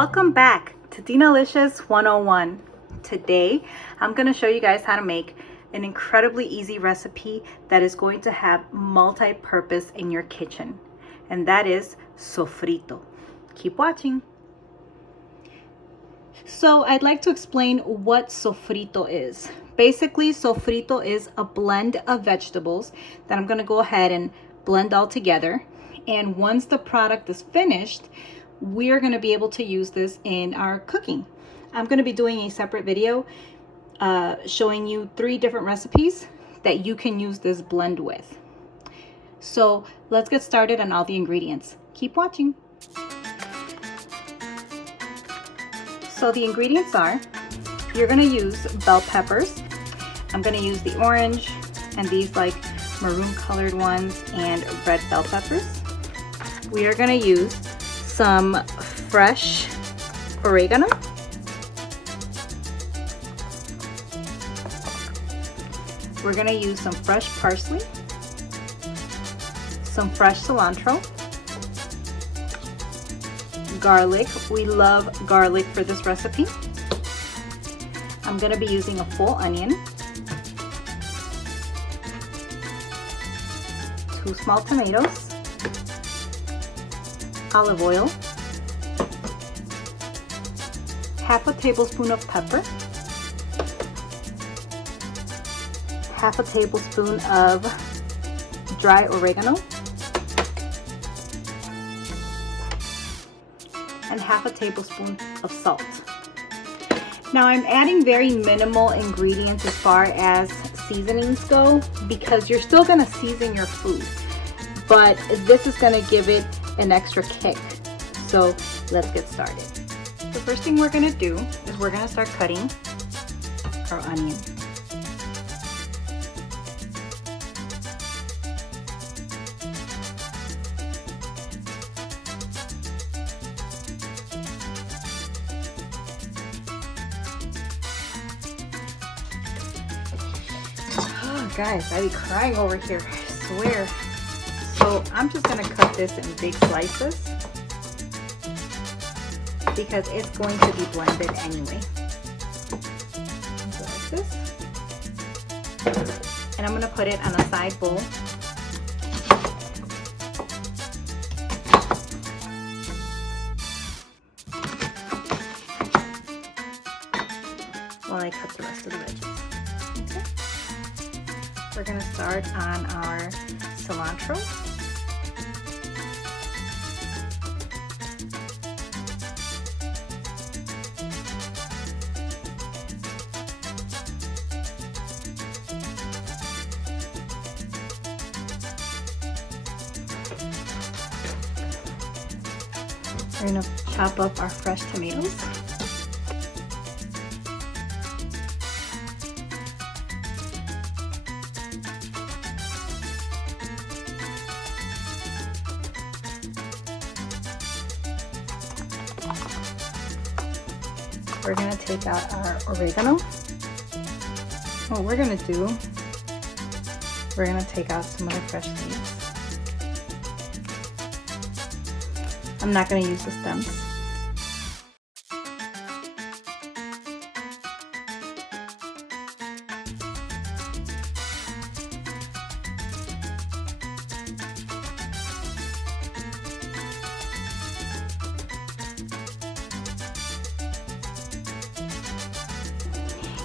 Welcome back to DinaLicious 101. Today, I'm going to show you guys how to make an incredibly easy recipe that is going to have multi-purpose in your kitchen, and that is sofrito. Keep watching. So I'd like to explain what sofrito is. Basically, sofrito is a blend of vegetables that I'm going to go ahead and blend all together. And once the product is finished, we're going to be able to use this in our cooking. I'm going to be doing a separate video showing you 3 different recipes that you can use this blend with. So let's get started on all the ingredients. Keep watching. So the ingredients are, you're going to use bell peppers. I'm going to use the orange and these like maroon colored ones and red bell peppers. We are going to use some fresh oregano. We're going to use some fresh parsley, some fresh cilantro, garlic. We love garlic for this recipe. I'm going to be using a full onion, 2 small tomatoes, olive oil, half a tablespoon of pepper, half a tablespoon of dry oregano, and half a tablespoon of salt. Now I'm adding very minimal ingredients as far as seasonings go because you're still going to season your food, but this is going to give it an extra kick. So let's get started. The first thing we're going to do is we're going to start cutting our onion. Oh, guys, I'd be crying over here, I swear. So I'm just going to cut this in big slices because it's going to be blended anyway. So like this. And I'm going to put it on a side bowl. While I cut the rest of the veggies. Okay. We're going to start on our cilantro. We're going to chop up our fresh tomatoes. We're going to take out our oregano. What we're going to do, we're going to take out some of the fresh leaves. I'm not going to use the stems.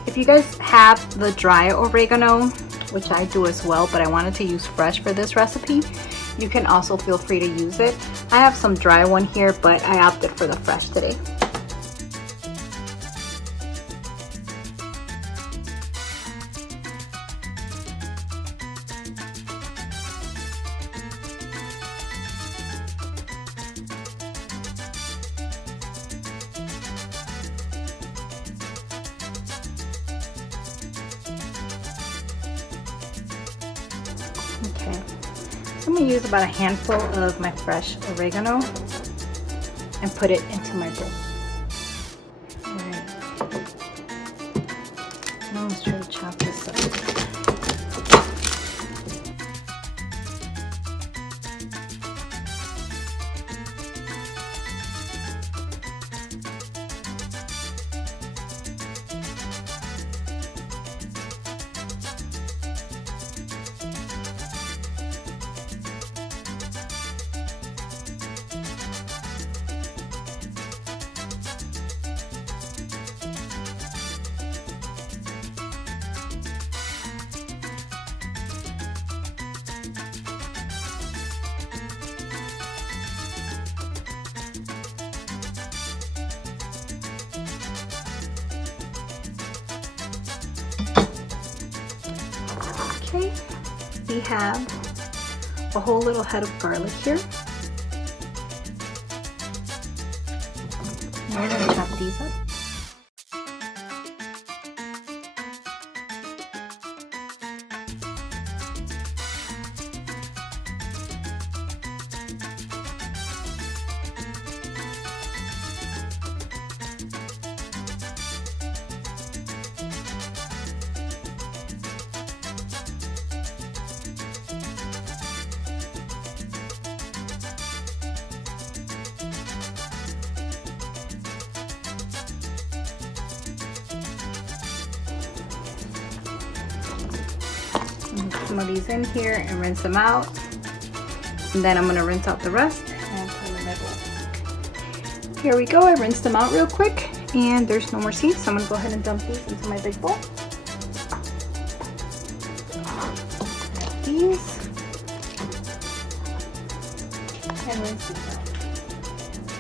If you guys have the dry oregano, which I do as well, but I wanted to use fresh for this recipe, you can also feel free to use it. I have some dry one here, but I opted for the fresh today. Okay, so I'm going to use about a handful of my fresh oregano and put it into my bowl. Alright, now let's try to chop this up. Okay, we have a whole little head of garlic here. And we're going to chop these up. Some of these in here and rinse them out, and then I'm going to rinse out the rest and put them in my bowl. Here we go. I rinsed them out real quick and there's no more seeds, so I'm going to go ahead and dump these into my big bowl. Add these and rinse these out.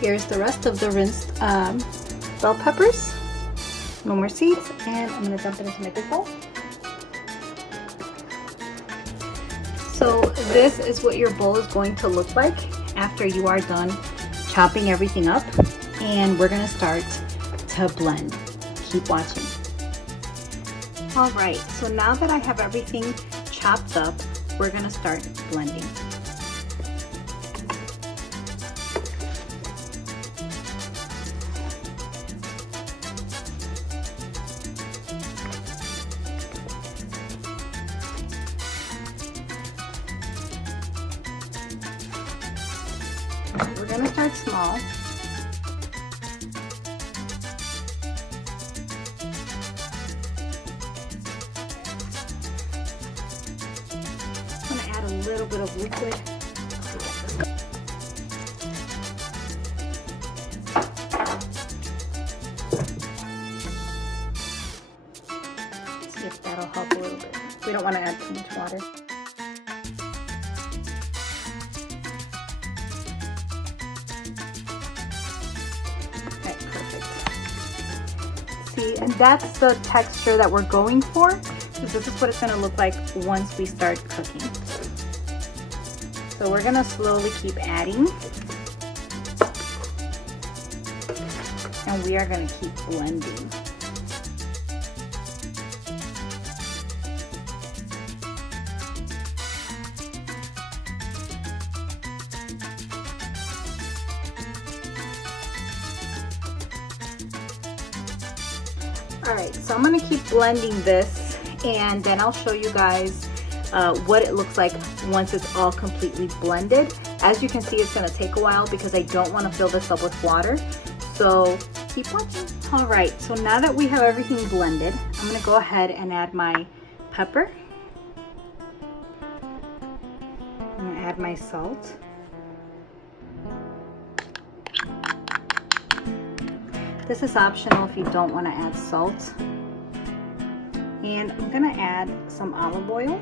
Here's the rest of the rinsed bell peppers. No more seeds, and I'm going to dump it into my big bowl. So this is what your bowl is going to look like after you are done chopping everything up, and we're gonna start to blend. Keep watching. All right, so now that I have everything chopped up, we're gonna start blending. We're gonna start small. I'm gonna add a little bit of liquid. See if that'll help a little bit. We don't want to add too much water. See, and that's the texture that we're going for, because this is what it's going to look like once we start cooking. So we're going to slowly keep adding, and we are going to keep blending. All right, so I'm gonna keep blending this, and then I'll show you guys what it looks like once it's all completely blended. As you can see, it's gonna take a while because I don't wanna fill this up with water. So keep watching. All right, so now that we have everything blended, I'm gonna go ahead and add my pepper. I'm gonna add my salt. This is optional if you don't want to add salt. And I'm going to add some olive oil.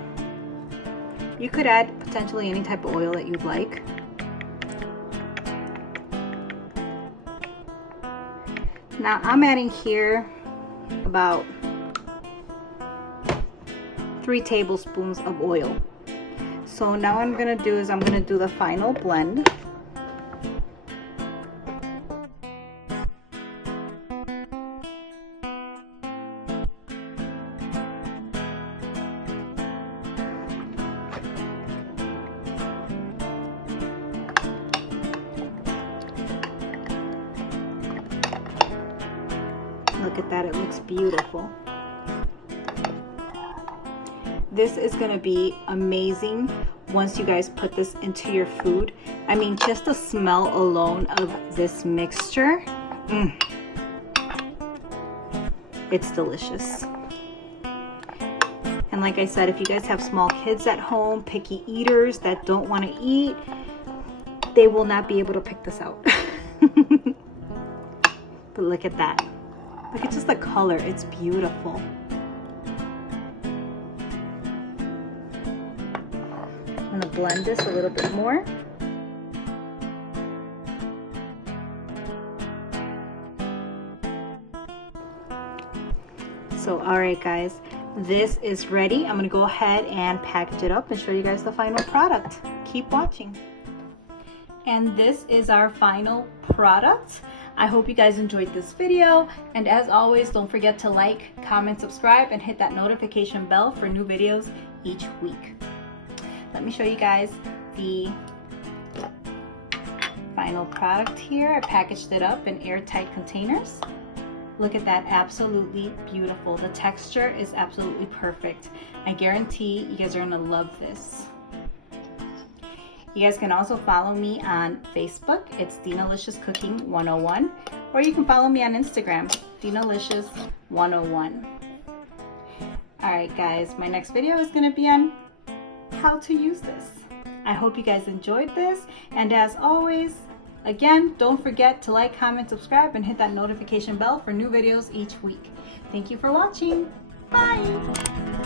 You could add potentially any type of oil that you'd like. Now I'm adding here about 3 tablespoons of oil. So now what I'm going to do is I'm going to do the final blend. Look at that, it looks beautiful. This is gonna be amazing once you guys put this into your food. I mean, just the smell alone of this mixture, it's delicious. And like I said, if you guys have small kids at home, picky eaters that don't want to eat, they will not be able to pick this out. But look at that. Look at just the color, it's beautiful. I'm gonna blend this a little bit more. So, all right guys, this is ready. I'm gonna go ahead and package it up and show you guys the final product. Keep watching. And this is our final product. I hope you guys enjoyed this video, and as always, don't forget to like, comment, subscribe, and hit that notification bell for new videos each week. Let me show you guys the final product here. I packaged it up in airtight containers. Look at that, absolutely beautiful. The texture is absolutely perfect. I guarantee you guys are gonna love this. You guys can also follow me on Facebook. It's DinaLicious Cooking 101, or you can follow me on Instagram, DinaLicious 101. All right, guys, my next video is gonna be on how to use this. I hope you guys enjoyed this, and as always, again, don't forget to like, comment, subscribe, and hit that notification bell for new videos each week. Thank you for watching. Bye.